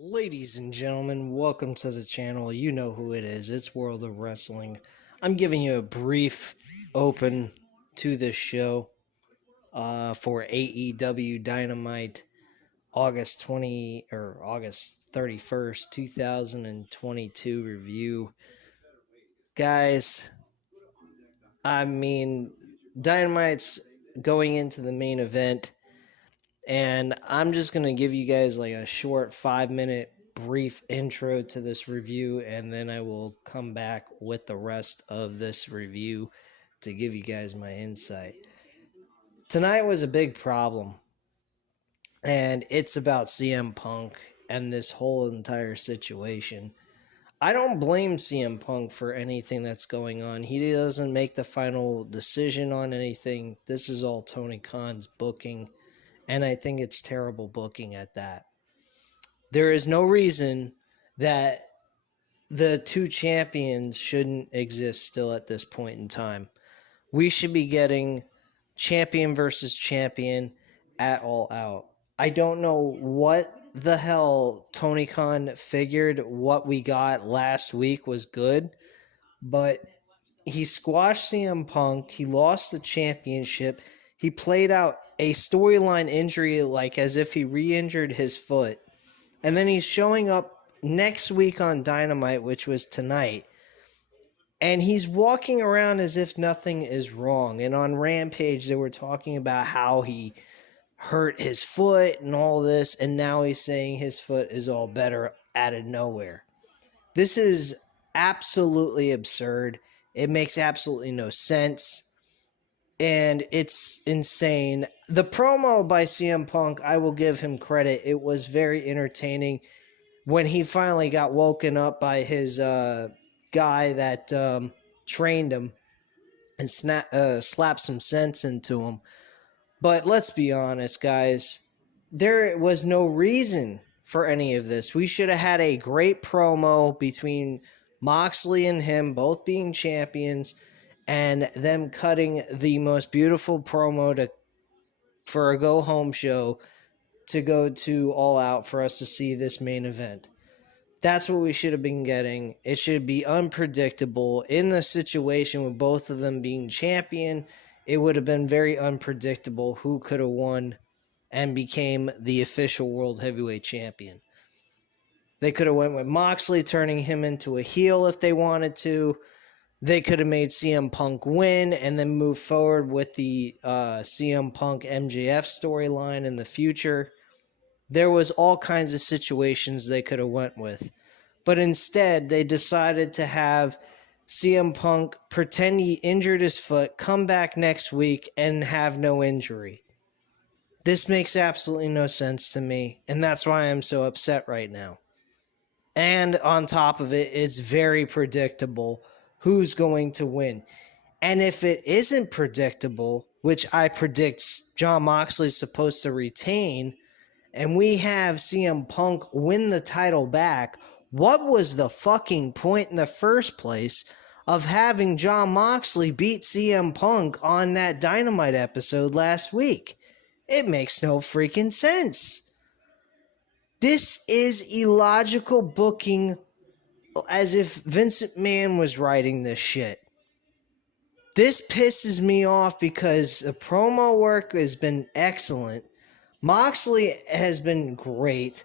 Ladies and gentlemen, welcome to the channel. You know who it is. It's World of Wrestling. I'm giving you a brief open to this show for AEW Dynamite August 31st, 2022 review. Guys, I mean, Dynamite's going into the main event. And I'm just going to give you guys like a short 5-minute brief intro to this review, and then I will come back with the rest of this review to give you guys my insight. Tonight was a big problem, and it's about CM Punk and this whole entire situation. I don't blame CM Punk for anything that's going on. He doesn't make the final decision on anything. This is all Tony Khan's booking. And I think it's terrible booking at that. There is no reason that the two champions shouldn't exist still at this point in time. We should be getting champion versus champion at All Out. I don't know what the hell Tony Khan figured what we got last week was good, but he squashed CM Punk. He lost the championship. He played out a storyline injury like as if he re-injured his foot. And then he's showing up next week on Dynamite, which was tonight. And he's walking around as if nothing is wrong. And on Rampage, they were talking about how he hurt his foot and all this. And now he's saying his foot is all better out of nowhere. This is absolutely absurd. It makes absolutely no sense. And it's insane. The promo by CM Punk, I will give him credit. It was very entertaining when he finally got woken up by his guy that trained him and slapped some sense into him. But let's be honest, guys. There was no reason for any of this. We should have had a great promo between Moxley and him, both being champions, and them cutting the most beautiful promo for a go-home show to go to All Out for us to see this main event. That's what we should have been getting. It should be unpredictable. In the situation with both of them being champion, it would have been very unpredictable who could have won and became the official World Heavyweight Champion. They could have went with Moxley, turning him into a heel if they wanted to. They could have made CM Punk win and then move forward with the CM Punk MJF storyline in the future. There was all kinds of situations they could have went with. But instead, they decided to have CM Punk pretend he injured his foot, come back next week, and have no injury. This makes absolutely no sense to me, and that's why I'm so upset right now. And on top of it, it's very predictable who's going to win. And if it isn't predictable, which I predict Jon Moxley's supposed to retain, and we have CM Punk win the title back, what was the fucking point in the first place of having Jon Moxley beat CM Punk on that Dynamite episode last week? It makes no freaking sense. This is illogical booking, as if Vince McMahon was writing this shit. This pisses me off because the promo work has been excellent. Moxley has been great.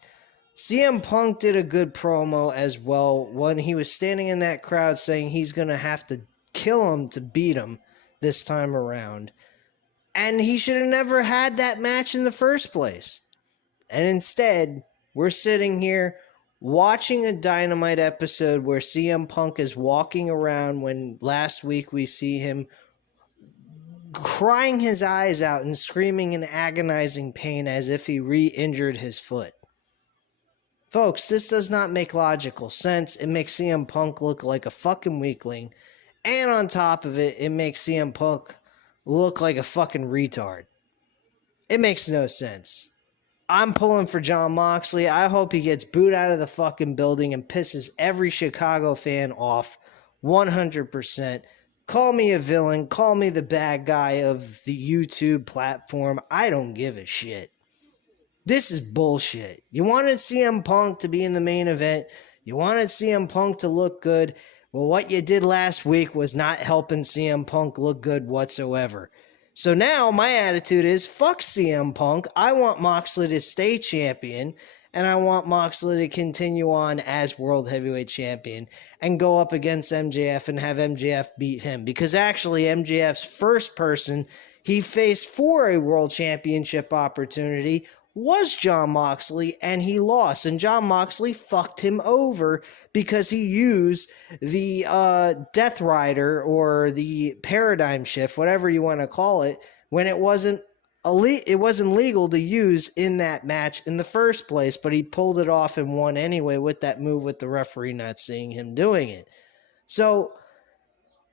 CM Punk did a good promo as well when he was standing in that crowd saying he's going to have to kill him to beat him this time around. And he should have never had that match in the first place. And instead, we're sitting here watching a Dynamite episode where CM Punk is walking around when last week we see him crying his eyes out and screaming in agonizing pain as if he re-injured his foot. Folks, this does not make logical sense. It makes CM Punk look like a fucking weakling. And on top of it, it makes CM Punk look like a fucking retard. It makes no sense. I'm pulling for Jon Moxley. I hope he gets booed out of the fucking building and pisses every Chicago fan off 100%. Call me a villain. Call me the bad guy of the YouTube platform. I don't give a shit. This is bullshit. You wanted CM Punk to be in the main event. You wanted CM Punk to look good. Well, what you did last week was not helping CM Punk look good whatsoever. So now my attitude is fuck CM Punk. I want Moxley to stay champion, and I want Moxley to continue on as World Heavyweight Champion and go up against MJF and have MJF beat him. Because actually, MJF's first person he faced for a World Championship opportunity was Jon Moxley, and he lost. And Jon Moxley fucked him over because he used the Death Rider or the Paradigm Shift, whatever you want to call it, when it wasn't legal to use in that match in the first place, but he pulled it off and won anyway with that move with the referee not seeing him doing it. So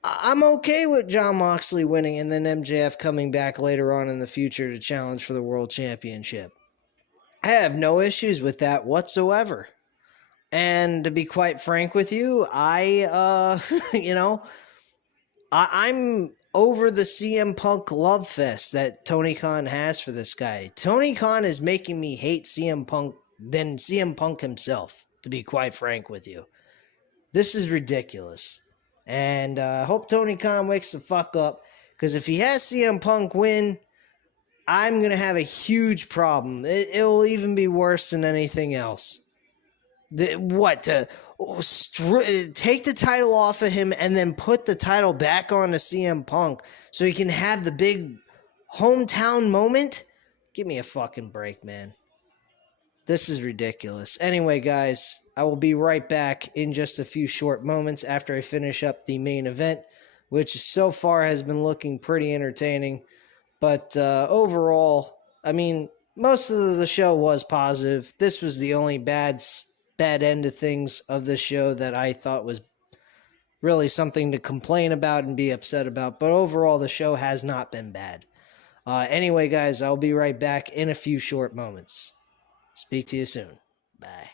I'm okay with Jon Moxley winning and then MJF coming back later on in the future to challenge for the World Championship. I have no issues with that whatsoever. And to be quite frank with you, I'm over the CM Punk love fest that Tony Khan has for this guy. Tony Khan is making me hate CM Punk than CM Punk himself, to be quite frank with you. This is ridiculous. And I hope Tony Khan wakes the fuck up, because if he has CM Punk win, I'm going to have a huge problem. It'll even be worse than anything else. Take the title off of him and then put the title back on to CM Punk so he can have the big hometown moment? Give me a fucking break, man. This is ridiculous. Anyway, guys, I will be right back in just a few short moments after I finish up the main event, which so far has been looking pretty entertaining. But overall, I mean, most of the show was positive. This was the only bad end of things of the show that I thought was really something to complain about and be upset about. But overall, the show has not been bad. Anyway, guys, I'll be right back in a few short moments. Speak to you soon. Bye.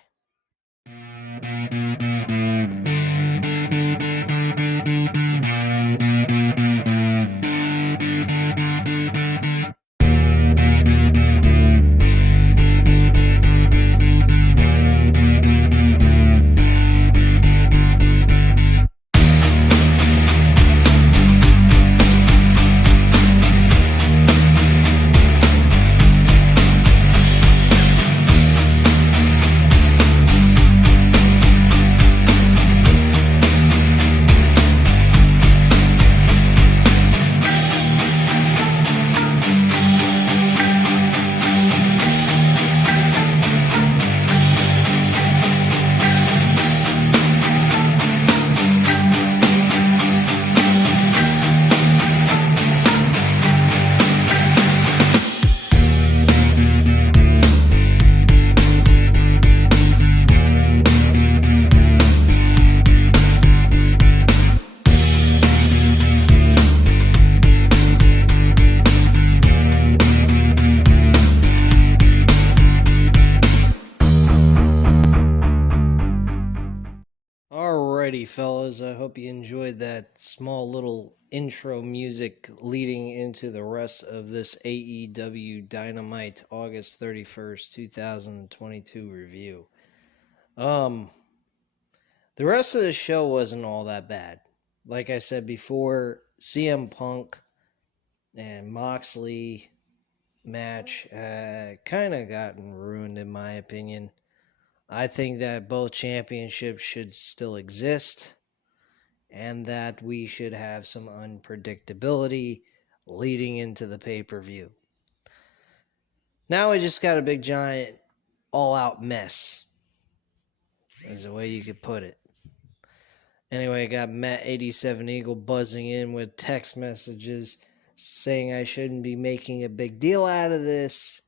Alrighty, fellas, I hope you enjoyed that small little intro music leading into the rest of this AEW Dynamite August 31st, 2022 review. The rest of the show wasn't all that bad. Like I said before, CM Punk and Moxley match kind of gotten ruined in my opinion. I think that both championships should still exist and that we should have some unpredictability leading into the pay-per-view. Now we just got a big giant all-out mess, is the way you could put it. Anyway, I got Matt87 Eagle buzzing in with text messages saying I shouldn't be making a big deal out of this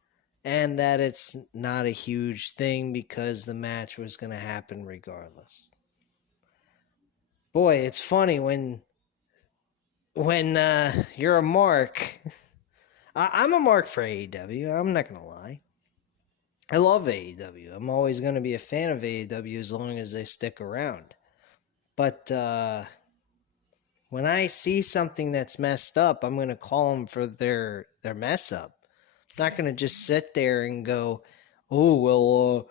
and that it's not a huge thing because the match was going to happen regardless. Boy, it's funny when you're a mark. I'm a mark for AEW, I'm not going to lie. I love AEW. I'm always going to be a fan of AEW as long as they stick around. But when I see something that's messed up, I'm going to call them for their mess up. I'm not going to just sit there and go, oh,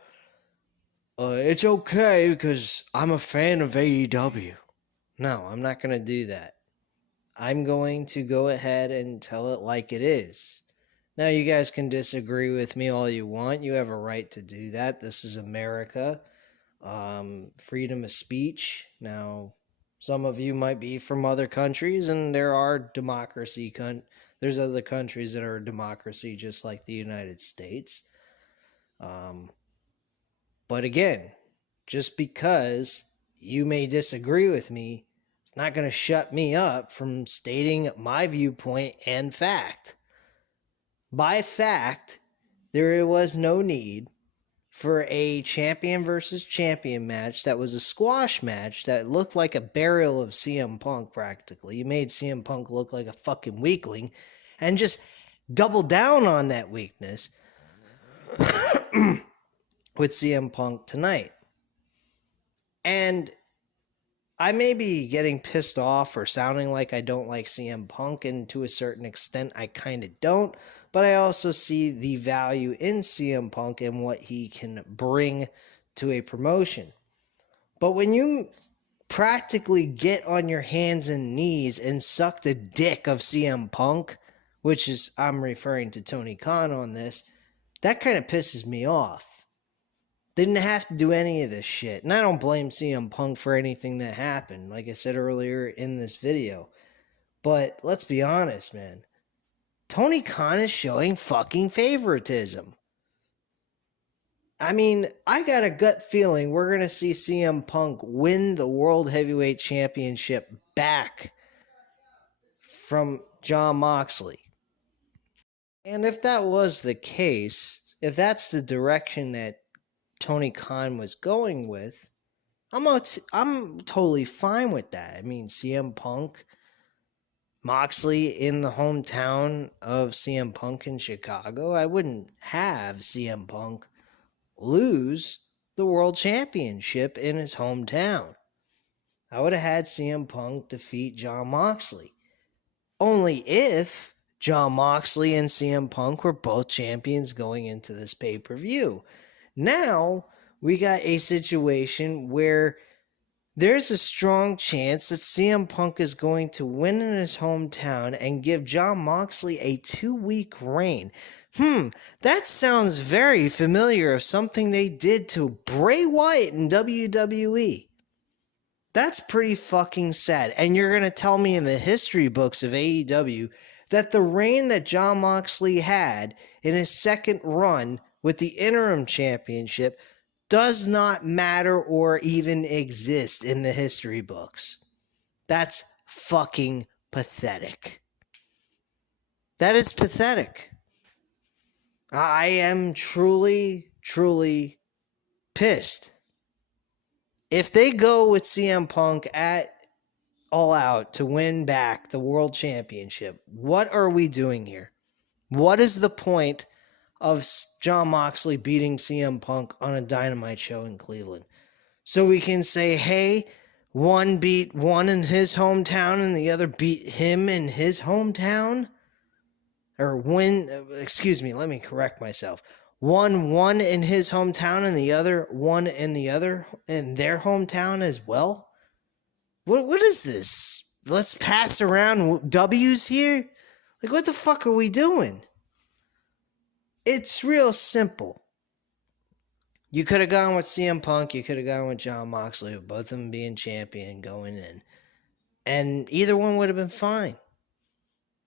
well, it's okay because I'm a fan of AEW. No, I'm not going to do that. I'm going to go ahead and tell it like it is. Now, you guys can disagree with me all you want. You have a right to do that. This is America. Freedom of speech. Now, some of you might be from other countries, and there are there's other countries that are a democracy, just like the United States. But again, just because you may disagree with me, it's not going to shut me up from stating my viewpoint and fact. By fact, there was no need for a champion versus champion match that was a squash match that looked like a burial of CM Punk practically. You made CM Punk look like a fucking weakling and just doubled down on that weakness with CM Punk tonight. And I may be getting pissed off or sounding like I don't like CM Punk, and to a certain extent I kind of don't, but I also see the value in CM Punk and what he can bring to a promotion. But when you practically get on your hands and knees and suck the dick of CM Punk, which is, I'm referring to Tony Khan on this, that kind of pisses me off. Didn't have to do any of this shit. And I don't blame CM Punk for anything that happened, like I said earlier in this video. But let's be honest, man. Tony Khan is showing fucking favoritism. I mean, I got a gut feeling we're going to see CM Punk win the World Heavyweight Championship back from Jon Moxley. And if that was the case, if that's the direction that Tony Khan was going with, I'm totally fine with that. I mean, CM Punk, Moxley in the hometown of CM Punk in Chicago, I wouldn't have CM Punk lose the world championship in his hometown. I would have had CM Punk defeat Jon Moxley. Only if Jon Moxley and CM Punk were both champions going into this pay-per-view. Now, we got a situation where there's a strong chance that CM Punk is going to win in his hometown and give Jon Moxley a 2-week reign. That sounds very familiar of something they did to Bray Wyatt in WWE. That's pretty fucking sad. And you're going to tell me in the history books of AEW that the reign that Jon Moxley had in his second run with the interim championship does not matter or even exist in the history books. That's fucking pathetic. That is pathetic. I am truly, truly pissed. If they go with CM Punk at All Out to win back the World Championship, what are we doing here? What is the point of Jon Moxley beating CM Punk on a Dynamite show in Cleveland? So we can say, hey, one beat one in his hometown and the other beat him in his hometown? Or let me correct myself. One won in his hometown and the other won in their hometown as well? What is this? Let's pass around W's here? Like, what the fuck are we doing? It's real simple. You could have gone with CM Punk, you could have gone with Jon Moxley, with both of them being champion going in. And either one would have been fine.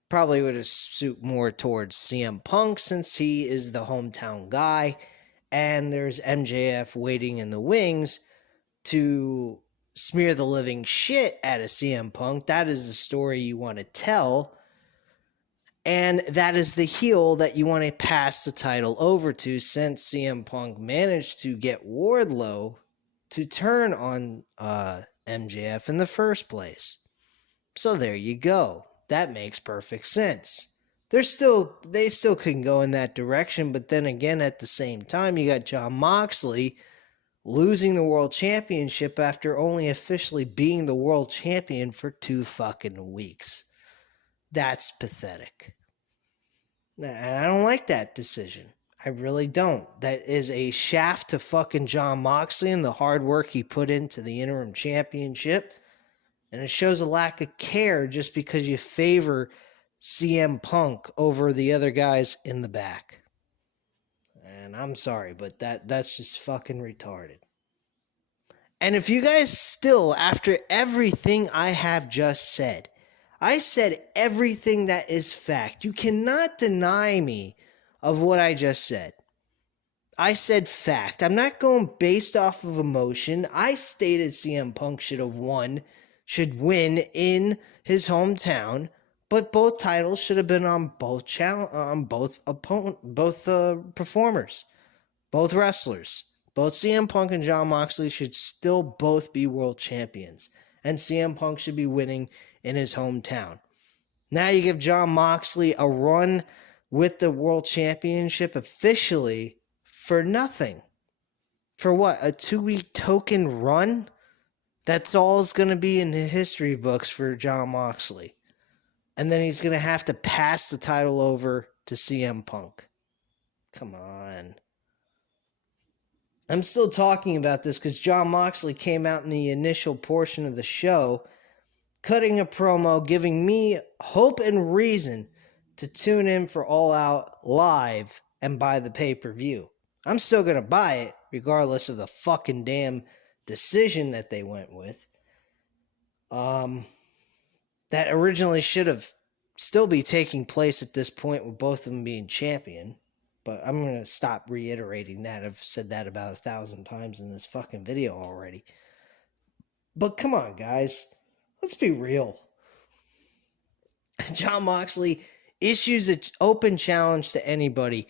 Probably would have suited more towards CM Punk since he is the hometown guy. And there's MJF waiting in the wings to smear the living shit out of CM Punk. That is the story you want to tell. And that is the heel that you want to pass the title over to, since CM Punk managed to get Wardlow to turn on MJF in the first place. So there you go. That makes perfect sense. They still can go in that direction, but then again, at the same time, you got Jon Moxley losing the world championship after only officially being the world champion for 2 fucking weeks. That's pathetic. And I don't like that decision. I really don't. That is a shaft to fucking Jon Moxley and the hard work he put into the interim championship. And it shows a lack of care just because you favor CM Punk over the other guys in the back. And I'm sorry, but that's just fucking retarded. And if you guys still, after everything I have just said, I said everything that is fact. You cannot deny me of what I just said. I said fact. I'm not going based off of emotion. I stated CM Punk should win in his hometown, but both titles should have been on both performers, both wrestlers. Both CM Punk and Jon Moxley should still both be world champions, and CM Punk should be winning in his hometown. Now you give Jon Moxley a run with the world championship officially for nothing. For what? A 2-week token run? That's all it's going to be in the history books for Jon Moxley. And then he's going to have to pass the title over to CM Punk. Come on. I'm still talking about this because Jon Moxley came out in the initial portion of the show, cutting a promo, giving me hope and reason to tune in for All Out live and buy the pay-per-view. I'm still going to buy it, regardless of the fucking damn decision that they went with. That originally should have still be taking place at this point with both of them being champion. But I'm going to stop reiterating that. I've said that about 1,000 times in this fucking video already. But come on, guys. Let's be real. Jon Moxley issues an open challenge to anybody,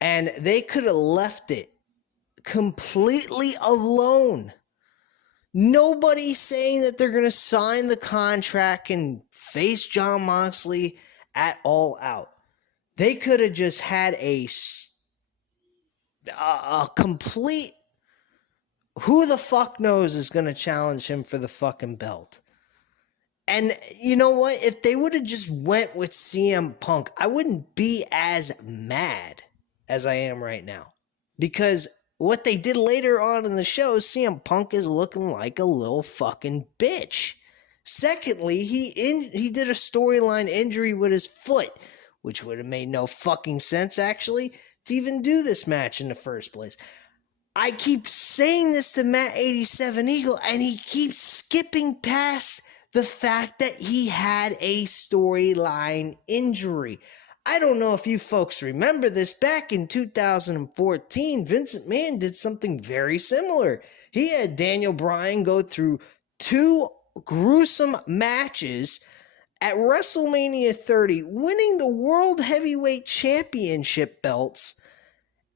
and they could have left it completely alone. Nobody's saying that they're going to sign the contract and face Jon Moxley at All Out. They could have just had a complete who the fuck knows is going to challenge him for the fucking belt. And you know what? If they would have just went with CM Punk, I wouldn't be as mad as I am right now. Because what they did later on in the show, CM Punk is looking like a little fucking bitch. Secondly, he did a storyline injury with his foot, which would have made no fucking sense, actually, to even do this match in the first place. I keep saying this to Matt87 Eagle, and he keeps skipping past the fact that he had a storyline injury. I don't know if you folks remember this. Back in 2014, Vincent Mann did something very similar. He had Daniel Bryan go through 2 gruesome matches at WrestleMania 30, winning the World Heavyweight Championship belts.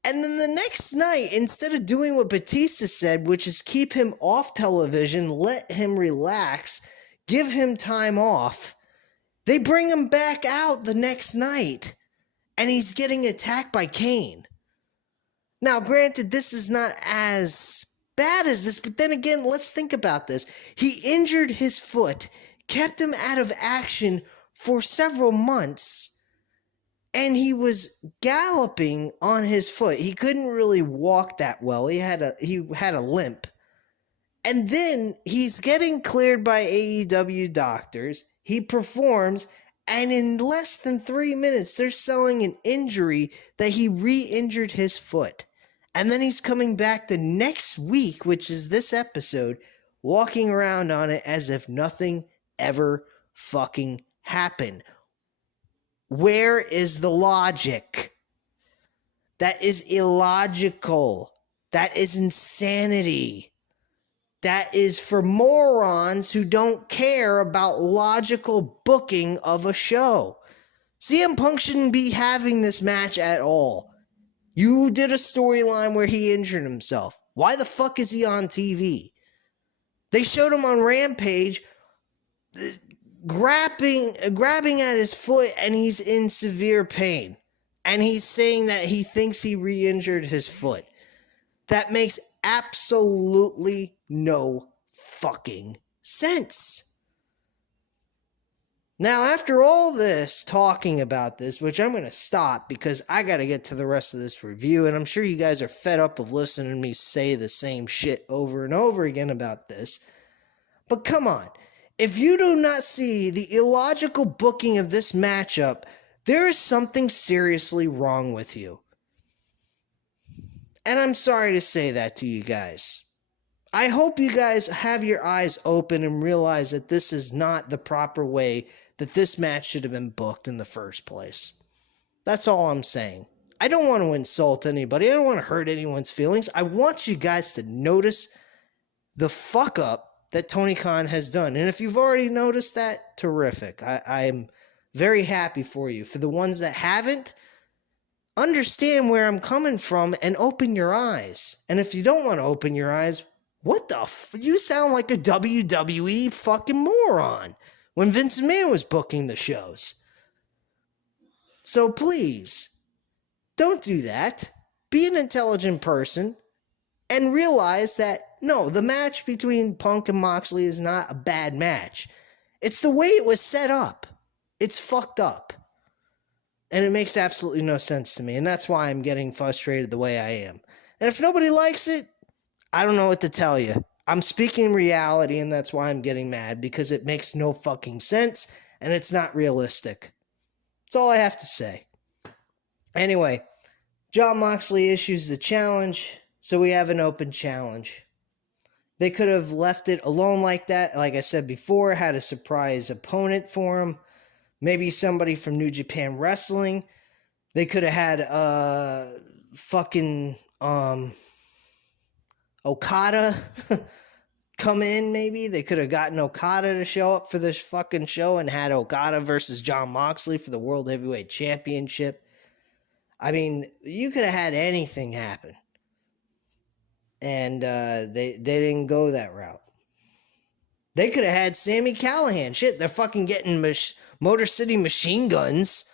And then the next night, instead of doing what Batista said, which is keep him off television, let him relax, give him time off, they bring him back out the next night, and he's getting attacked by Kane. Now, granted, this is not as bad as this, but then again, let's think about this. He injured his foot, kept him out of action for several months, and he was galloping on his foot. He couldn't really walk that well. He had a limp. And then he's getting cleared by AEW doctors. He performs, and in less than 3 minutes, they're selling an injury that he re-injured his foot. And then he's coming back the next week, which is this episode, walking around on it as if nothing ever fucking happened. Where is the logic? That is illogical. That is insanity. That is for morons who don't care about logical booking of a show. CM Punk shouldn't be having this match at all. You did a storyline where he injured himself. Why the fuck is he on TV? They showed him on Rampage grabbing at his foot, and he's in severe pain. And he's saying that he thinks he re-injured his foot. That makes absolutely no fucking sense. Now, after all this talking about this, which I'm going to stop because I got to get to the rest of this review, and I'm sure you guys are fed up of listening to me say the same shit over and over again about this. But come on, if you do not see the illogical booking of this matchup, there is something seriously wrong with you. And I'm sorry to say that to you guys. I hope you guys have your eyes open and realize that this is not the proper way that this match should have been booked in the first place. That's all I'm saying. I don't want to insult anybody. I don't want to hurt anyone's feelings. I want you guys to notice the fuck up that Tony Khan has done. And if you've already noticed that, terrific. I'm very happy for you. For the ones that haven't, understand where I'm coming from and open your eyes. And if you don't want to open your eyes, what the you sound like a WWE fucking moron when Vince McMahon was booking the shows. So please, don't do that. Be an intelligent person and realize that, no, the match between Punk and Moxley is not a bad match. It's the way it was set up. It's fucked up. And it makes absolutely no sense to me. And that's why I'm getting frustrated the way I am. And if nobody likes it, I don't know what to tell you. I'm speaking reality, and that's why I'm getting mad, because it makes no fucking sense, and it's not realistic. That's all I have to say. Anyway, Jon Moxley issues the challenge, so we have an open challenge. They could have left it alone like that, like I said before, had a surprise opponent for him. Maybe somebody from New Japan Wrestling. They could have had fucking Okada come in, maybe. They could have gotten Okada to show up for this fucking show and had Okada versus Jon Moxley for the World Heavyweight Championship. I mean, you could have had anything happen. And they didn't go that route. They could have had Sami Callihan. Shit, they're fucking getting Motor City Machine Guns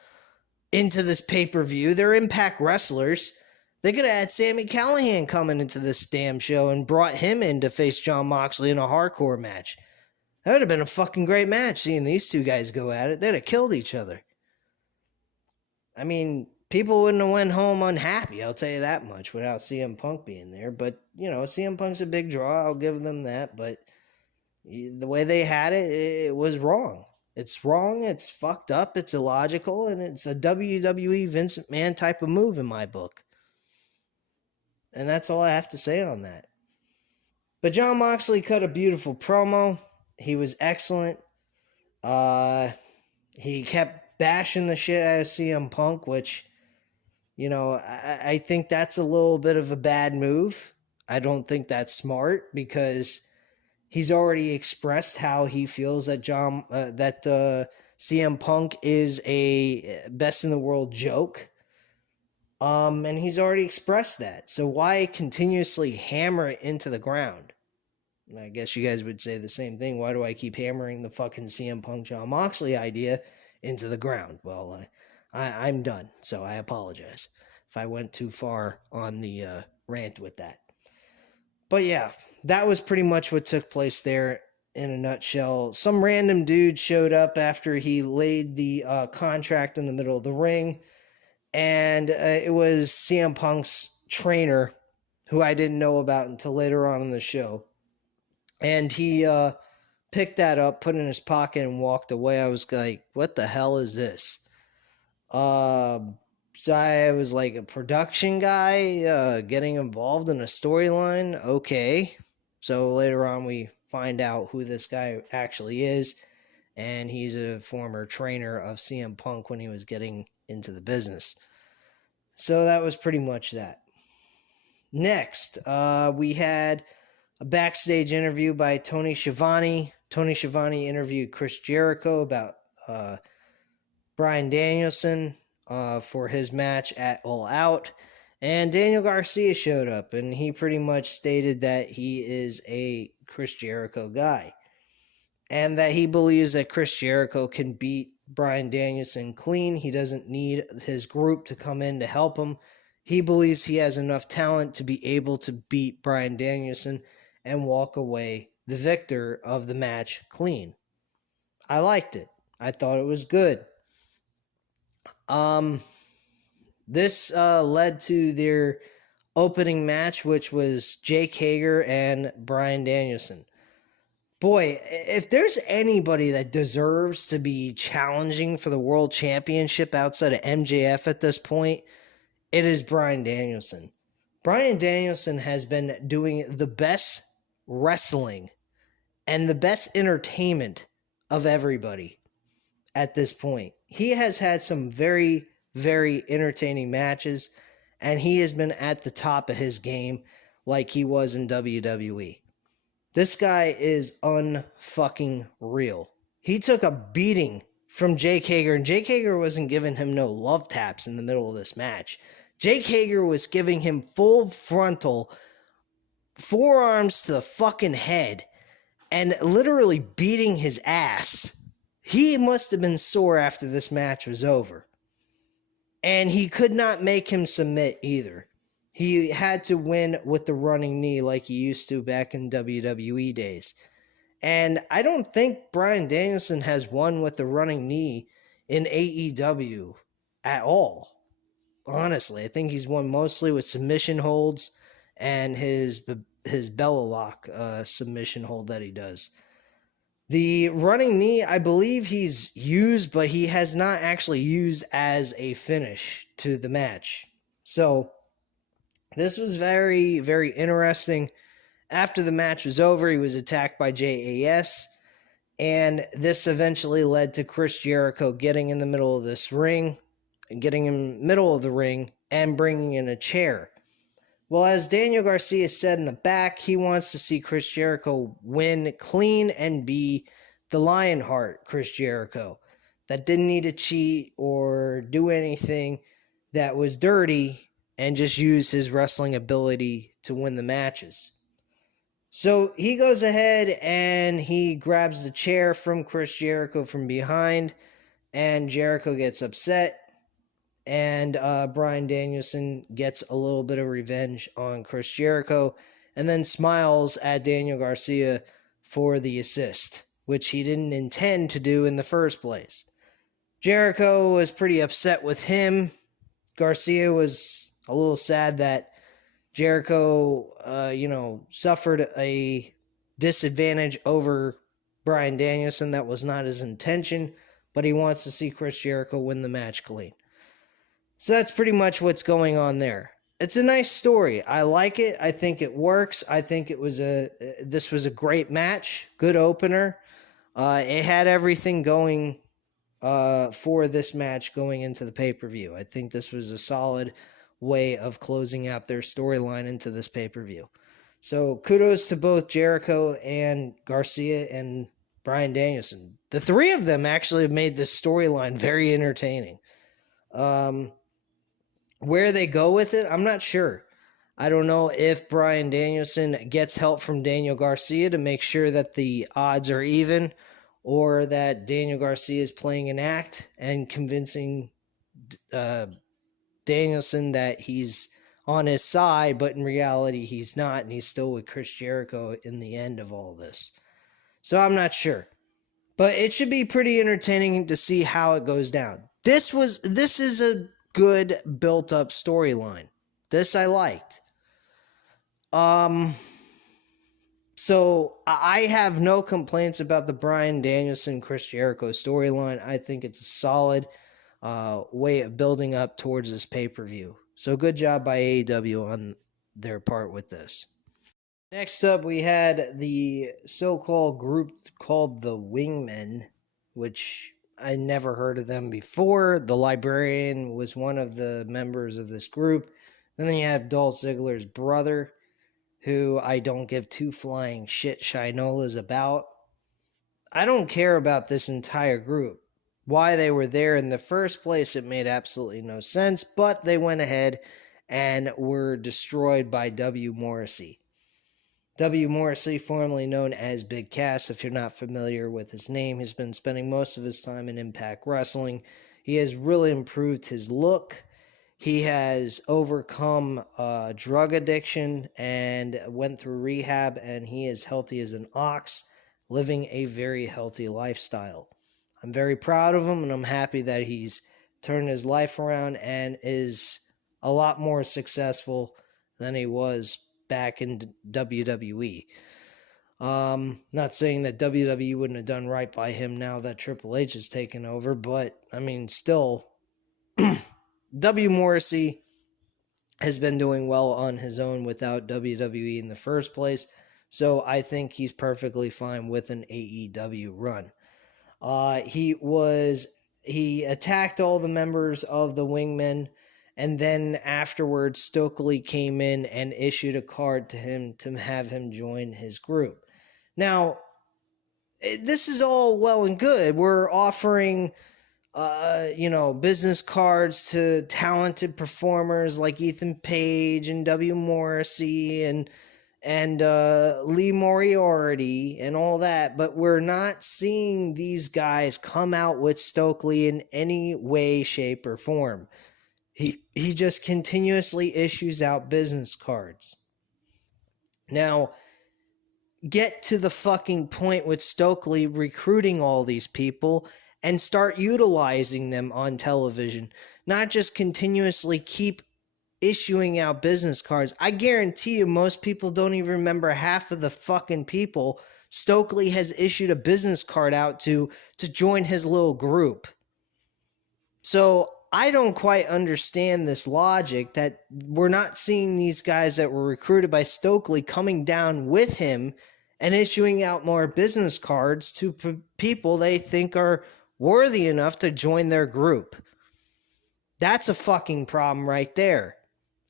into this pay-per-view. They're Impact wrestlers. They could have had Sami Callihan coming into this damn show and brought him in to face Jon Moxley in a hardcore match. That would have been a fucking great match, seeing these two guys go at it. They'd have killed each other. I mean, people wouldn't have went home unhappy, I'll tell you that much, without CM Punk being there. But, you know, CM Punk's a big draw. I'll give them that. But the way they had it, it was wrong. It's wrong, it's fucked up, it's illogical, and it's a WWE Vince McMahon type of move in my book. And that's all I have to say on that. But Jon Moxley cut a beautiful promo. He was excellent. He kept bashing the shit out of CM Punk, which, you know, I think that's a little bit of a bad move. I don't think that's smart, because he's already expressed how he feels that CM Punk is a best in the world joke. And he's already expressed that. So why continuously hammer it into the ground? I guess you guys would say the same thing. Why do I keep hammering the fucking CM Punk Jon Moxley idea into the ground? Well, I'm done. So I apologize if I went too far on the rant with that. But yeah, that was pretty much what took place there in a nutshell. Some random dude showed up after he laid the contract in the middle of the ring. And it was CM Punk's trainer, who I didn't know about until later on in the show. And he picked that up, put it in his pocket, and walked away. I was like, what the hell is this? So I was like, a production guy getting involved in a storyline? Okay. So later on we find out who this guy actually is. And he's a former trainer of CM Punk when he was getting into the business. So that was pretty much that. Next, we had a backstage interview by Tony Schiavone. Tony Schiavone interviewed Chris Jericho about Bryan Danielson for his match at All Out. And Daniel Garcia showed up, and he pretty much stated that he is a Chris Jericho guy. And that he believes that Chris Jericho can beat Bryan Danielson clean. He doesn't need his group to come in to help him. He believes he has enough talent to be able to beat Bryan Danielson and walk away the victor of the match clean. I liked it. I thought it was good. This led to their opening match, which was Jake Hager and Bryan Danielson. Boy, if there's anybody that deserves to be challenging for the world championship outside of MJF at this point, it is Bryan Danielson. Bryan Danielson has been doing the best wrestling and the best entertainment of everybody at this point. He has had some very, very entertaining matches, and he has been at the top of his game like he was in WWE. This guy is unfucking real. He took a beating from Jake Hager, and Jake Hager wasn't giving him no love taps in the middle of this match. Jake Hager was giving him full frontal forearms to the fucking head and literally beating his ass. He must have been sore after this match was over. And he could not make him submit either. He had to win with the running knee like he used to back in WWE days. And I don't think Bryan Danielson has won with the running knee in AEW at all. Honestly, I think he's won mostly with submission holds and his Bella Lock submission hold that he does. The running knee, I believe he's used, but he has not actually used as a finish to the match. So, this was very, very interesting. After the match was over, he was attacked by JAS, and this eventually led to Chris Jericho getting in the middle of this ring, getting in the middle of the ring, and bringing in a chair. Well, as Daniel Garcia said in the back, he wants to see Chris Jericho win clean and be the Lionheart Chris Jericho that didn't need to cheat or do anything that was dirty and just use his wrestling ability to win the matches. So he goes ahead and he grabs the chair from Chris Jericho from behind, and Jericho gets upset. And Bryan Danielson gets a little bit of revenge on Chris Jericho and then smiles at Daniel Garcia for the assist, which he didn't intend to do in the first place. Jericho was pretty upset with him. Garcia was a little sad that Jericho, suffered a disadvantage over Bryan Danielson. That was not his intention, but he wants to see Chris Jericho win the match clean. So that's pretty much what's going on there. It's a nice story. I like it. I think it works. I think this was a great match. Good opener. It had everything going for this match going into the pay-per-view. I think this was a solid way of closing out their storyline into this pay-per-view. So kudos to both Jericho and Garcia and Bryan Danielson. The three of them actually have made this storyline very entertaining. Where they go with it, I'm not sure. I don't know if Bryan Danielson gets help from Daniel Garcia to make sure that the odds are even, or that Daniel Garcia is playing an act and convincing Danielson that he's on his side, but in reality he's not, and he's still with Chris Jericho in the end of all this. So I'm not sure. But it should be pretty entertaining to see how it goes down. This is a good built-up storyline. This I liked. So I have no complaints about the Bryan Danielson Chris Jericho storyline. I think it's a solid way of building up towards this pay-per-view. So good job by AEW on their part with this. Next up, we had the so-called group called the Wingmen, which I never heard of them before. The Librarian was one of the members of this group. And then you have Dolph Ziggler's brother, who I don't give two flying shit shinolas about. I don't care about this entire group. Why they were there in the first place, it made absolutely no sense, but they went ahead and were destroyed by W. Morrissey. W. Morrissey, formerly known as Big Cass, if you're not familiar with his name, has been spending most of his time in Impact Wrestling. He has really improved his look. He has overcome drug addiction and went through rehab, and he is healthy as an ox, living a very healthy lifestyle. I'm very proud of him, and I'm happy that he's turned his life around and is a lot more successful than he was back in WWE. Not saying that WWE wouldn't have done right by him now that Triple H has taken over, but I mean, still, W. Morrissey has been doing well on his own without WWE in the first place, so I think he's perfectly fine with an AEW run. He attacked all the members of the Wingmen, and then afterwards Stokely came in and issued a card to him to have him join his group. Now, this is all well and good. We're offering business cards to talented performers like Ethan Page and W. Morrissey and Lee Moriarty and all that, but we're not seeing these guys come out with Stokely in any way, shape, or form. He just continuously issues out business cards. Now, get to the fucking point with Stokely recruiting all these people and start utilizing them on television. Not just continuously keep issuing out business cards. I guarantee you most people don't even remember half of the fucking people Stokely has issued a business card out to join his little group. So I don't quite understand this logic that we're not seeing these guys that were recruited by Stokely coming down with him and issuing out more business cards to people they think are worthy enough to join their group. That's a fucking problem right there.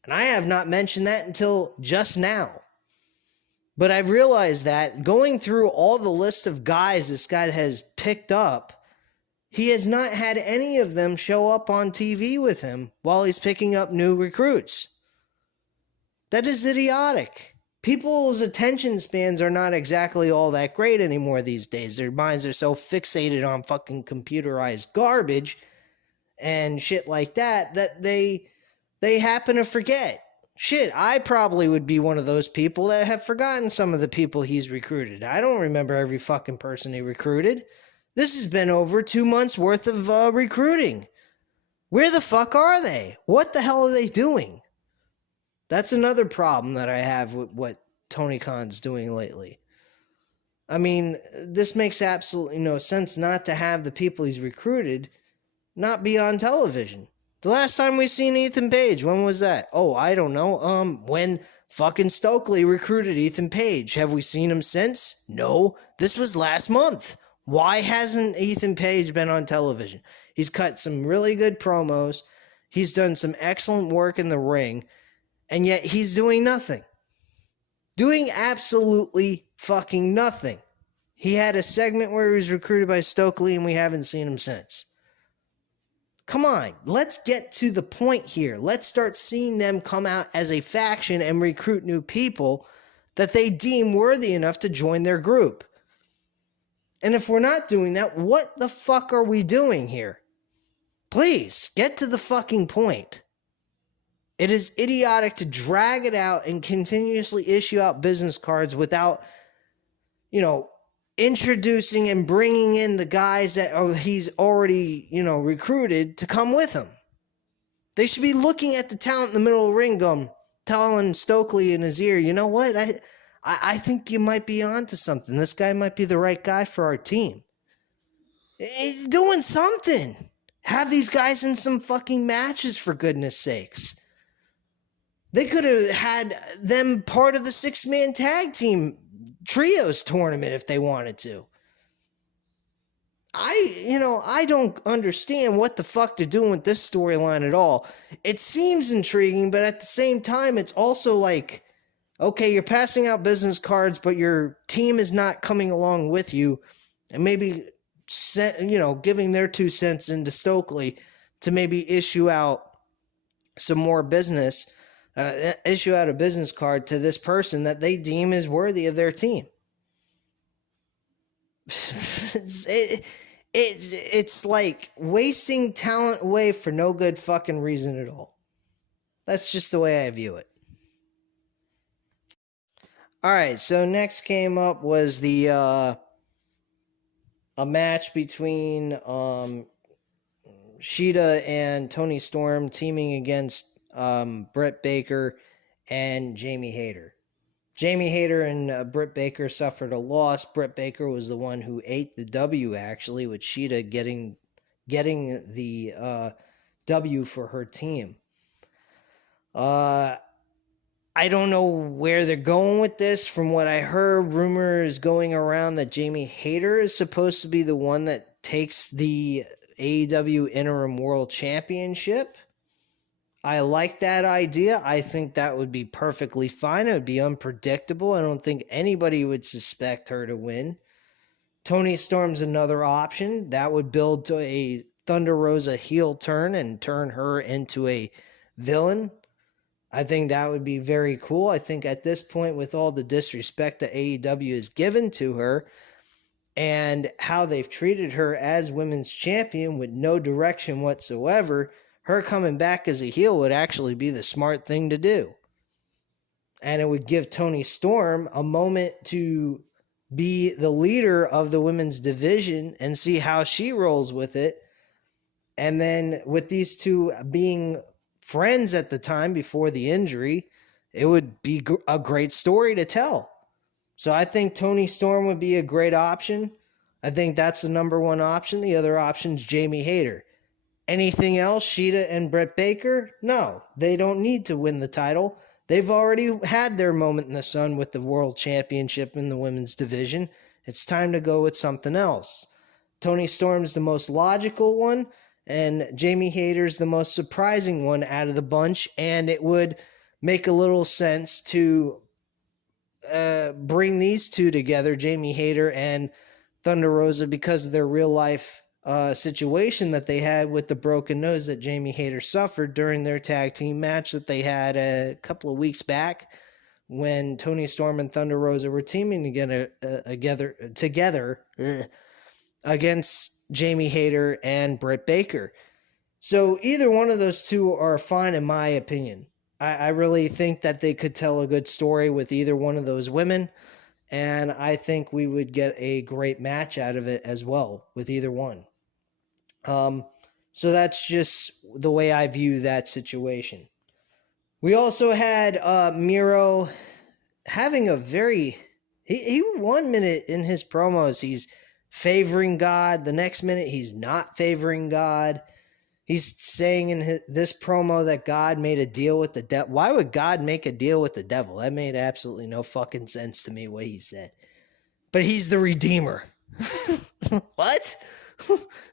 And I have not mentioned that until just now. But I've realized that going through all the list of guys this guy has picked up, he has not had any of them show up on TV with him while he's picking up new recruits. That is idiotic. People's attention spans are not exactly all that great anymore these days. Their minds are so fixated on fucking computerized garbage and shit like that that they happen to forget. Shit, I probably would be one of those people that have forgotten some of the people he's recruited. I don't remember every fucking person he recruited. This has been over 2 months worth of recruiting. Where the fuck are they? What the hell are they doing? That's another problem that I have with what Tony Khan's doing lately. I mean, this makes absolutely no sense not to have the people he's recruited not be on television. The last time we seen Ethan Page, when was that? Oh, I don't know. When fucking Stokely recruited Ethan Page. Have we seen him since? No, this was last month. Why hasn't Ethan Page been on television? He's cut some really good promos. He's done some excellent work in the ring. And yet he's doing nothing. Doing absolutely fucking nothing. He had a segment where he was recruited by Stokely and we haven't seen him since. Come on, let's get to the point here. Let's start seeing them come out as a faction and recruit new people that they deem worthy enough to join their group. And if we're not doing that, what the fuck are we doing here? Please, get to the fucking point. It is idiotic to drag it out and continuously issue out business cards without, introducing and bringing in the guys that he's already, recruited to come with him. They should be looking at the talent in the middle of the ring going, telling Stokely in his ear, you know what, I think you might be onto something. This guy might be the right guy for our team. He's doing something. Have these guys in some fucking matches, for goodness sakes. They could have had them part of the 6-man tag team trios tournament if they wanted to. I don't understand what the fuck they're doing with this storyline at all. It seems intriguing, but at the same time, it's also like, okay, you're passing out business cards, but your team is not coming along with you, and maybe, giving their 2 cents into Stokely to maybe issue out some more business. Issue out a business card to this person that they deem is worthy of their team. It's like wasting talent away for no good fucking reason at all. That's just the way I view it. Alright, so next came up was the a match between Sheeta and Tony Storm teaming against Britt Baker and Jamie Hayter. Jamie Hayter and Britt Baker suffered a loss. Britt Baker was the one who ate the W, actually, with Sheeta getting the W for her team. I don't know where they're going with this. From what I heard, rumors going around that Jamie Hayter is supposed to be the one that takes the AEW Interim World Championship. I like that idea. I think that would be perfectly fine. It would be unpredictable. I don't think anybody would suspect her to win. Tony Storm's another option. That would build to a Thunder Rosa heel turn and turn her into a villain. I think that would be very cool. I think at this point, with all the disrespect that AEW has given to her and how they've treated her as women's champion with no direction whatsoever, her coming back as a heel would actually be the smart thing to do. And it would give Toni Storm a moment to be the leader of the women's division and see how she rolls with it. And then with these two being friends at the time before the injury, it would be a great story to tell. So I think Toni Storm would be a great option. I think that's the number one option. The other option is Jamie Hayter. Anything else, Sheeta and Britt Baker? No, they don't need to win the title. They've already had their moment in the sun with the World Championship in the women's division. It's time to go with something else. Toni Storm's the most logical one, and Jamie Hayter's the most surprising one out of the bunch, and it would make a little sense to bring these two together, Jamie Hayter and Thunder Rosa, because of their real life situation that they had with the broken nose that Jamie Hayter suffered during their tag team match that they had a couple of weeks back when Toni Storm and Thunder Rosa were teaming together against Jamie Hayter and Britt Baker. So either one of those two are fine in my opinion. I really think that they could tell a good story with either one of those women, and I think we would get a great match out of it as well with either one. So that's just the way I view that situation. We also had Miro having a very... He 1 minute in his promos, he's favoring God. The next minute, he's not favoring God. He's saying in this promo that God made a deal with the devil. Why would God make a deal with the devil? That made absolutely no fucking sense to me, what he said. But he's the Redeemer. What?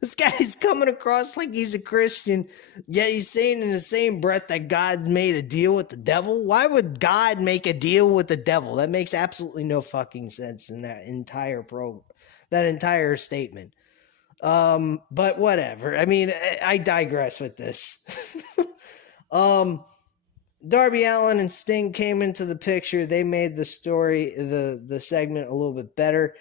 This guy's coming across like he's a Christian, yet he's saying in the same breath that God made a deal with the devil. Why would God make a deal with the devil? That makes absolutely no fucking sense in that entire statement. But whatever. I mean, I digress with this. Darby Allin and Sting came into the picture. They made the story, the segment a little bit better.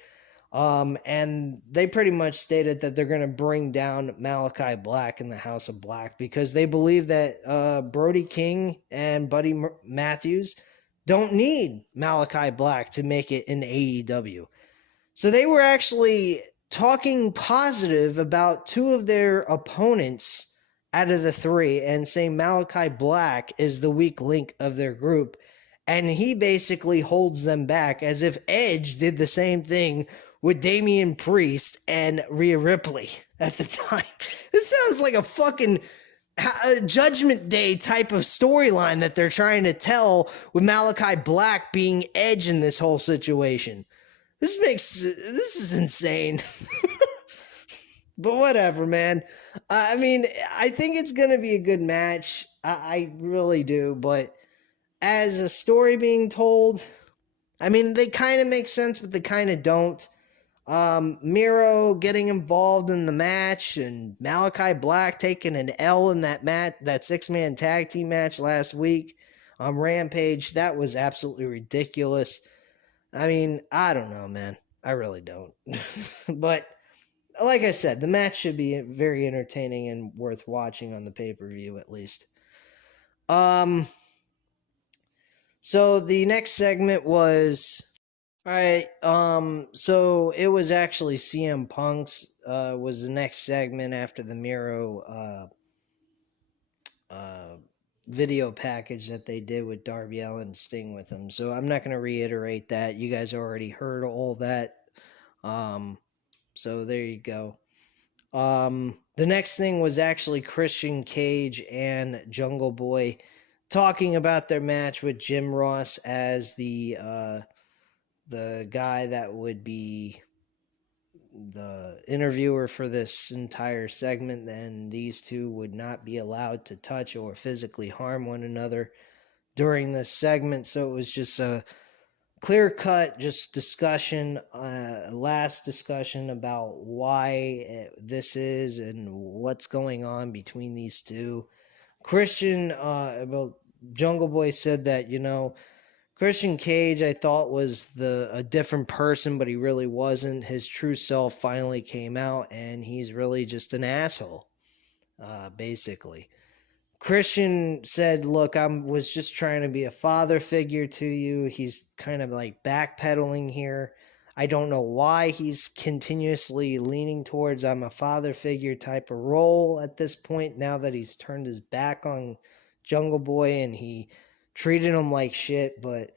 And they pretty much stated that they're going to bring down Malachi Black in the House of Black because they believe that Brody King and Buddy Matthews don't need Malachi Black to make it in AEW. So they were actually talking positive about two of their opponents out of the three and saying Malachi Black is the weak link of their group. And he basically holds them back as if Edge did the same thing with Damian Priest and Rhea Ripley at the time. This sounds like a fucking Judgment Day type of storyline that they're trying to tell with Malachi Black being Edge in this whole situation. This is insane. But whatever, man. I mean, I think it's going to be a good match. I really do. But as a story being told, I mean, they kind of make sense, but they kind of don't. Miro getting involved in the match and Malachi Black taking an L in that match, that 6-man tag team match last week on Rampage. That was absolutely ridiculous. I mean, I don't know, man. I really don't. But like I said, the match should be very entertaining and worth watching on the pay-per-view at least. So the next segment was All right. So it was actually CM Punk's was the next segment after the Miro uh video package that they did with Darby Allin and Sting with him. So I'm not going to reiterate that. You guys already heard all that. Um, so there you go. The next thing was actually Christian Cage and Jungle Boy talking about their match with Jim Ross as the guy that would be the interviewer for this entire segment. Then these two would not be allowed to touch or physically harm one another during this segment. So it was just a clear cut, just discussion, last discussion about why this is and what's going on between these two. Christian, well, Jungle Boy said that, Christian Cage, I thought was a different person, but he really wasn't. His true self finally came out, and he's really just an asshole, basically. Christian said, "Look, I was just trying to be a father figure to you." He's kind of like backpedaling here. I don't know why he's continuously leaning towards I'm a father figure type of role at this point now that he's turned his back on Jungle Boy and he treated him like shit, but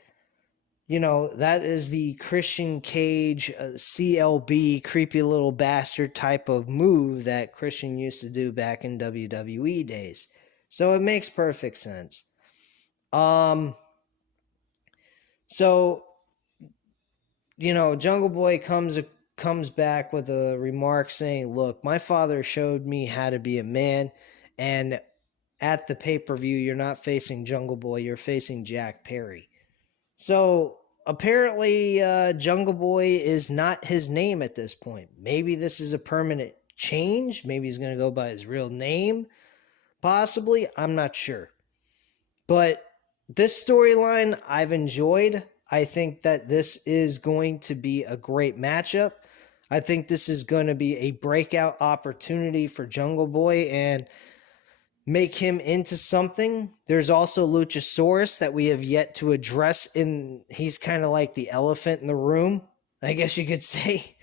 that is the Christian Cage CLB, creepy little bastard type of move that Christian used to do back in WWE days. So it makes perfect sense. So Jungle Boy comes back with a remark saying, "Look, my father showed me how to be a man, and at the pay-per-view, you're not facing Jungle Boy, you're facing Jack Perry." So apparently, Jungle Boy is not his name at this point. Maybe this is a permanent change. Maybe he's going to go by his real name. Possibly. I'm not sure. But this storyline I've enjoyed. I think that this is going to be a great matchup. I think this is going to be a breakout opportunity for Jungle Boy and make him into something. There's also Luchasaurus that we have yet to address he's kind of like the elephant in the room, I guess you could say,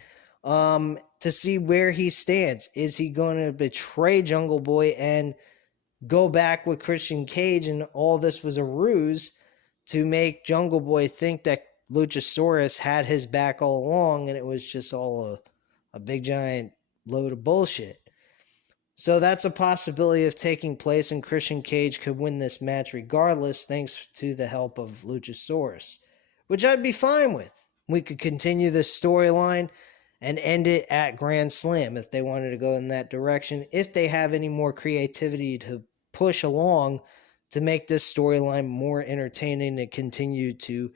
to see where he stands. Is he going to betray Jungle Boy and go back with Christian Cage and all this was a ruse to make Jungle Boy think that Luchasaurus had his back all along and it was just all a big giant load of bullshit? So that's a possibility of taking place, and Christian Cage could win this match regardless, thanks to the help of Luchasaurus, which I'd be fine with. We could continue this storyline and end it at Grand Slam if they wanted to go in that direction, if they have any more creativity to push along to make this storyline more entertaining and continue to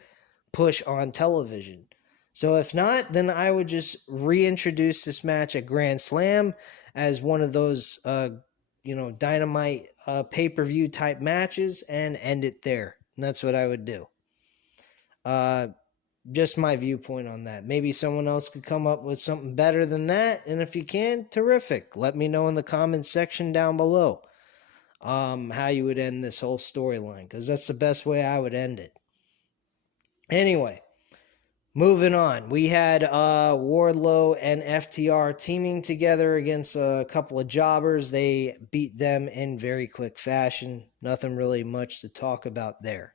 push on television. So if not, then I would just reintroduce this match at Grand Slam as one of those, Dynamite pay-per-view type matches and end it there. And that's what I would do. Just my viewpoint on that. Maybe someone else could come up with something better than that. And if you can, terrific. Let me know in the comments section down below how you would end this whole storyline, because that's the best way I would end it. Anyway. Moving on, we had Wardlow and FTR teaming together against a couple of jobbers. They beat them in very quick fashion. Nothing really much to talk about there.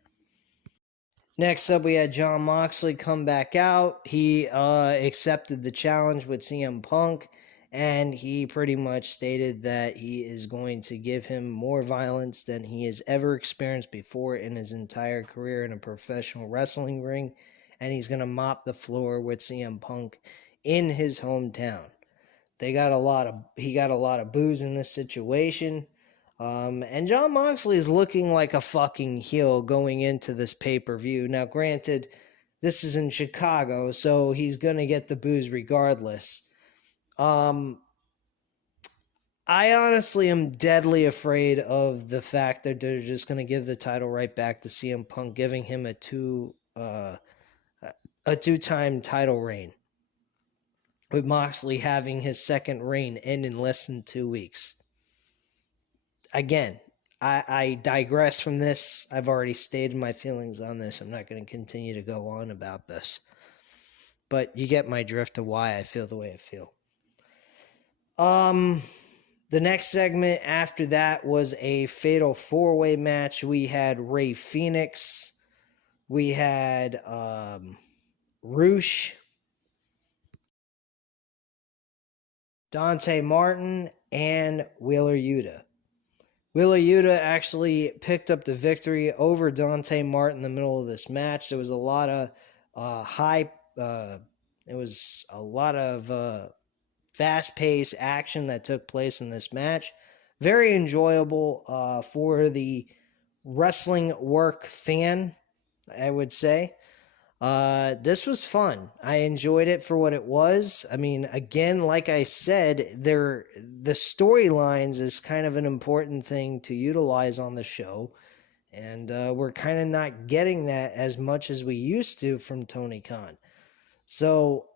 Next up, we had Jon Moxley come back out. He accepted the challenge with CM Punk, and he pretty much stated that he is going to give him more violence than he has ever experienced before in his entire career in a professional wrestling ring. And he's going to mop the floor with CM Punk in his hometown. He got a lot of boos in this situation. And Jon Moxley is looking like a fucking heel going into this pay-per-view. Now, granted, this is in Chicago, so he's going to get the boos regardless. I honestly am deadly afraid of the fact that they're just going to give the title right back to CM Punk, giving him a two-time title reign, with Moxley having his second reign end in less than 2 weeks. Again, I digress from this. I've already stated my feelings on this. I'm not going to continue to go on about this. but you get my drift to why I feel the way I feel. The next segment after that was a fatal 4-way match. We had Rey Fenix, we had Roosh, Dante Martin, and Wheeler Yuta. Wheeler Yuta actually picked up the victory over Dante Martin in the middle of this match. There was a lot of fast-paced action that took place in this match. Very enjoyable for the wrestling work fan, I would say. This was fun. I enjoyed it for what it was. I mean, again, like I said, the storylines is kind of an important thing to utilize on the show, and we're kind of not getting that as much as we used to from Tony Khan. So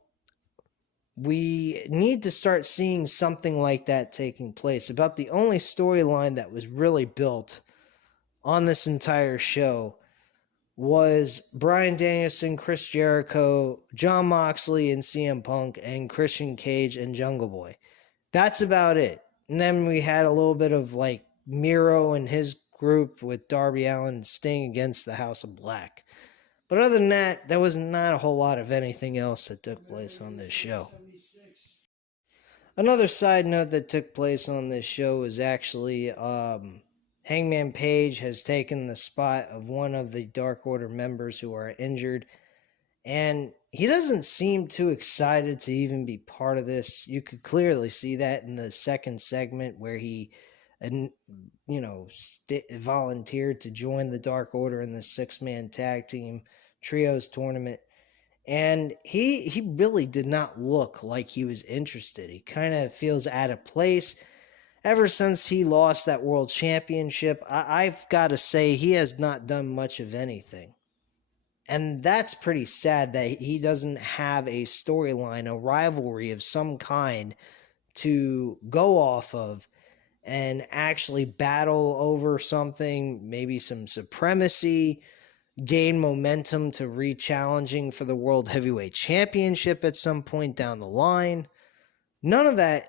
we need to start seeing something like that taking place. About the only storyline that was really built on this entire show was Bryan Danielson, Chris Jericho, Jon Moxley, and CM Punk, and Christian Cage and Jungle Boy. That's about it. And then we had a little bit of like Miro and his group with Darby Allin and Sting against the House of Black. But other than that, there was not a whole lot of anything else that took place on this show. Another side note that took place on this show is actually Hangman Page has taken the spot of one of the Dark Order members who are injured, and he doesn't seem too excited to even be part of this. You could clearly see that in the second segment where he, volunteered to join the Dark Order in the 6-man tag team trios tournament. And he really did not look like he was interested. He kind of feels out of place. Ever since he lost that world championship, I've got to say he has not done much of anything. And that's pretty sad that he doesn't have a storyline, a rivalry of some kind to go off of and actually battle over something, maybe some supremacy, gain momentum to re-challenging for the World Heavyweight Championship at some point down the line. None of that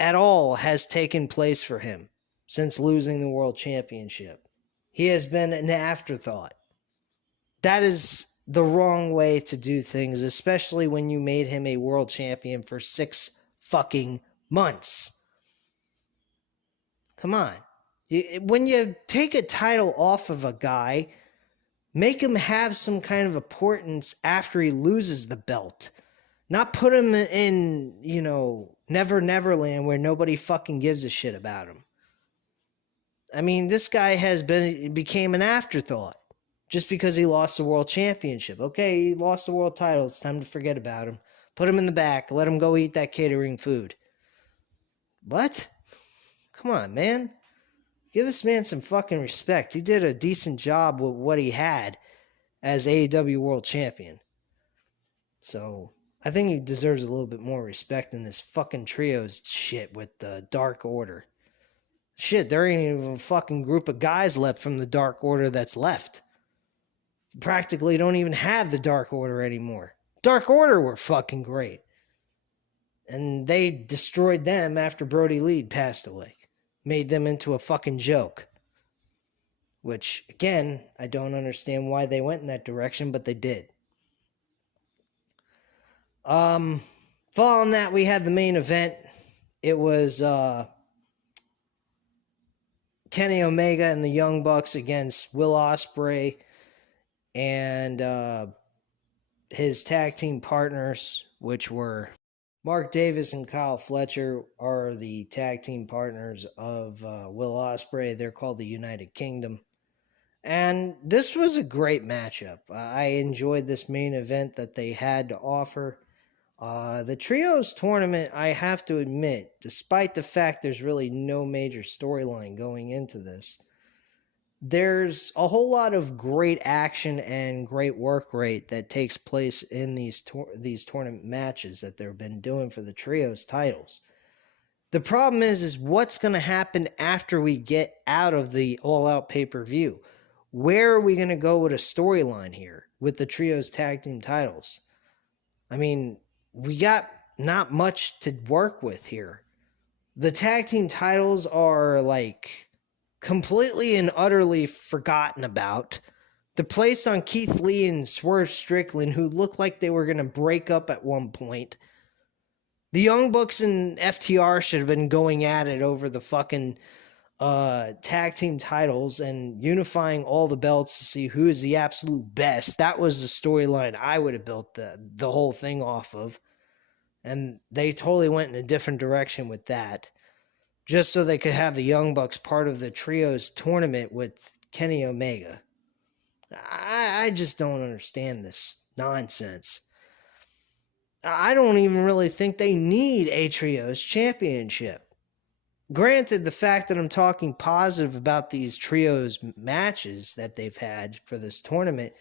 at all has taken place for him since losing the World Championship. He has been an afterthought. That is the wrong way to do things, especially when you made him a world champion for 6 fucking months. Come on. When you take a title off of a guy, make him have some kind of importance after he loses the belt. Not put him in, Never Neverland where nobody fucking gives a shit about him. I mean, this guy became an afterthought just because he lost the world championship. Okay, he lost the world title. It's time to forget about him. Put him in the back. Let him go eat that catering food. What? Come on, man. Give this man some fucking respect. He did a decent job with what he had as AEW World Champion. So, I think he deserves a little bit more respect than this fucking trios shit with the Dark Order. Shit, there ain't even a fucking group of guys left from the Dark Order that's left. Practically don't even have the Dark Order anymore. Dark Order were fucking great. And they destroyed them after Brody Lee passed away. Made them into a fucking joke. Which, again, I don't understand why they went in that direction, but they did. Following that, we had the main event. It was Kenny Omega and the Young Bucks against Will Ospreay and his tag team partners, which were Mark Davis and Kyle Fletcher are the tag team partners of Will Ospreay. They're called the United Kingdom. And this was a great matchup. I enjoyed this main event that they had to offer. The Trios tournament, I have to admit, despite the fact there's really no major storyline going into this, there's a whole lot of great action and great work rate that takes place in these tournament matches that they've been doing for the Trios titles. The problem is what's going to happen after we get out of the all-out pay-per-view? Where are we going to go with a storyline here with the Trios tag team titles? I mean, we got not much to work with here. The tag team titles are like completely and utterly forgotten about. The place on Keith Lee and Swerve Strickland, who looked like they were going to break up at one point. The Young Bucks and FTR should have been going at it over the fucking tag team titles and unifying all the belts to see who is the absolute best. That was the storyline I would have built the whole thing off of. And they totally went in a different direction with that. Just so they could have the Young Bucks part of the Trios tournament with Kenny Omega. I just don't understand this nonsense. I don't even really think they need a Trios championship. Granted, the fact that I'm talking positive about these Trios matches that they've had for this tournament,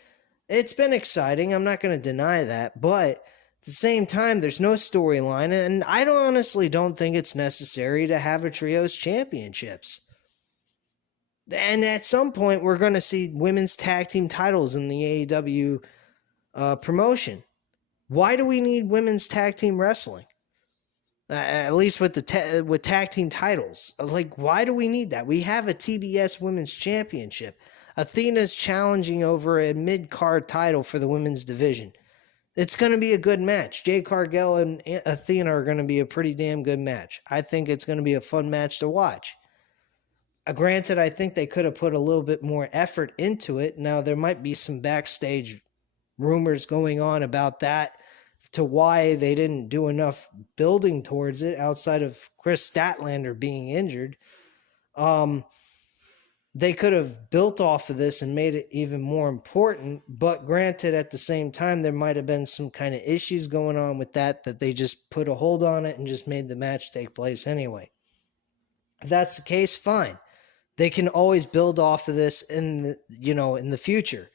it's been exciting. I'm not going to deny that. But at the same time, there's no storyline. And I honestly don't think it's necessary to have a Trios championships. And at some point, we're going to see women's tag team titles in the AEW promotion. Why do we need women's tag team wrestling? At least with with tag team titles. Like, why do we need that? We have a TBS Women's Championship. Athena's challenging over a mid-card title for the women's division. It's going to be a good match. Jade Cargill and Athena are going to be a pretty damn good match. I think it's going to be a fun match to watch. Granted, I think they could have put a little bit more effort into it. Now, there might be some backstage rumors going on about that to why they didn't do enough building towards it outside of Chris Statlander being injured. They could have built off of this and made it even more important, but granted, at the same time, there might have been some kind of issues going on with that they just put a hold on it and just made the match take place anyway. If that's the case, fine. They can always build off of this in the future.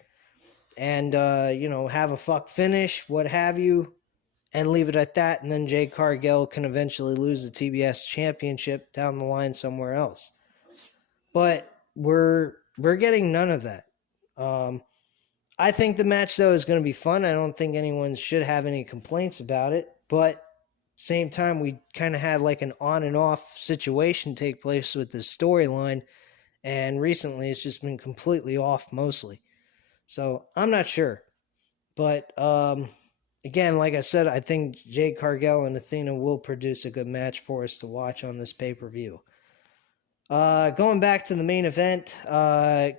And, have a fuck finish, what have you, and leave it at that. And then Jade Cargill can eventually lose the TBS championship down the line somewhere else. But we're getting none of that. I think the match, though, is going to be fun. I don't think anyone should have any complaints about it. But same time, we kind of had like an on and off situation take place with this storyline. And recently, it's just been completely off mostly. So I'm not sure. But again, like I said, I think Jade Cargill and Athena will produce a good match for us to watch on this pay-per-view. Going back to the main event,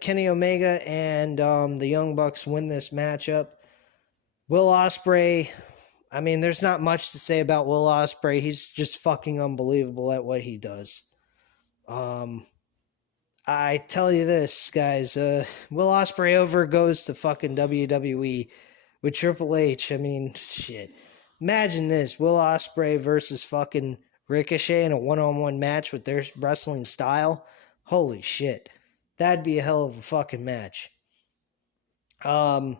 Kenny Omega and the Young Bucks win this matchup. Will Ospreay, I mean, there's not much to say about Will Ospreay. He's just fucking unbelievable at what he does. I tell you this, guys, Will Ospreay over goes to fucking WWE with Triple H. I mean, shit. Imagine this, Will Ospreay versus fucking Ricochet in a one-on-one match with their wrestling style. Holy shit. That'd be a hell of a fucking match. I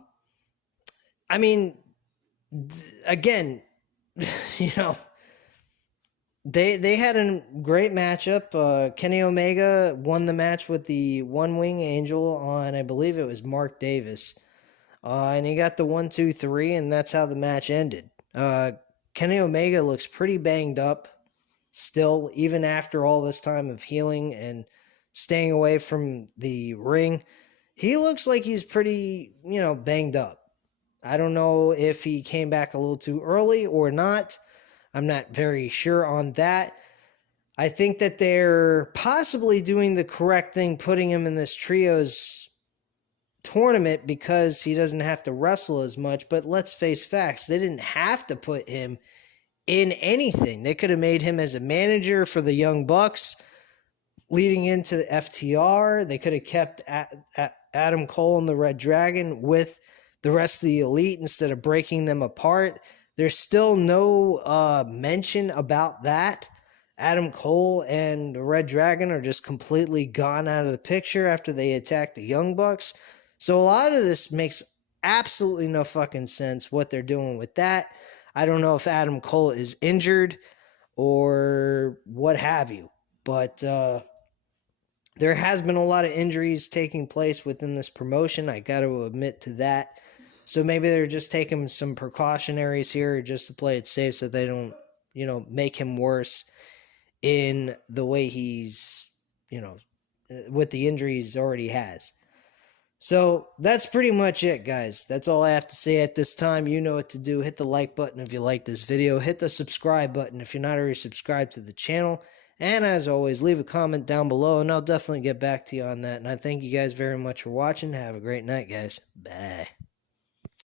mean, again, They had a great matchup. Kenny Omega won the match with the One Wing Angel on, I believe it was Mark Davis. And he got the 1-2-3, and that's how the match ended. Kenny Omega looks pretty banged up still, even after all this time of healing and staying away from the ring. He looks like he's pretty, banged up. I don't know if he came back a little too early or not. I'm not very sure on that. I think that they're possibly doing the correct thing, putting him in this trios tournament because he doesn't have to wrestle as much. But let's face facts. They didn't have to put him in anything. They could have made him as a manager for the Young Bucks leading into the FTR. They could have kept Adam Cole and the Red Dragon with the rest of the Elite instead of breaking them apart. There's still no mention about that. Adam Cole and the Red Dragon are just completely gone out of the picture after they attacked the Young Bucks. So a lot of this makes absolutely no fucking sense what they're doing with that. I don't know if Adam Cole is injured or what have you. But there has been a lot of injuries taking place within this promotion. I got to admit to that. So maybe they're just taking some precautionaries here just to play it safe so they don't, make him worse in the way he's, with the injuries already has. So that's pretty much it, guys. That's all I have to say at this time. You know what to do. Hit the like button if you like this video. Hit the subscribe button if you're not already subscribed to the channel. And as always, leave a comment down below, and I'll definitely get back to you on that. And I thank you guys very much for watching. Have a great night, guys. Bye.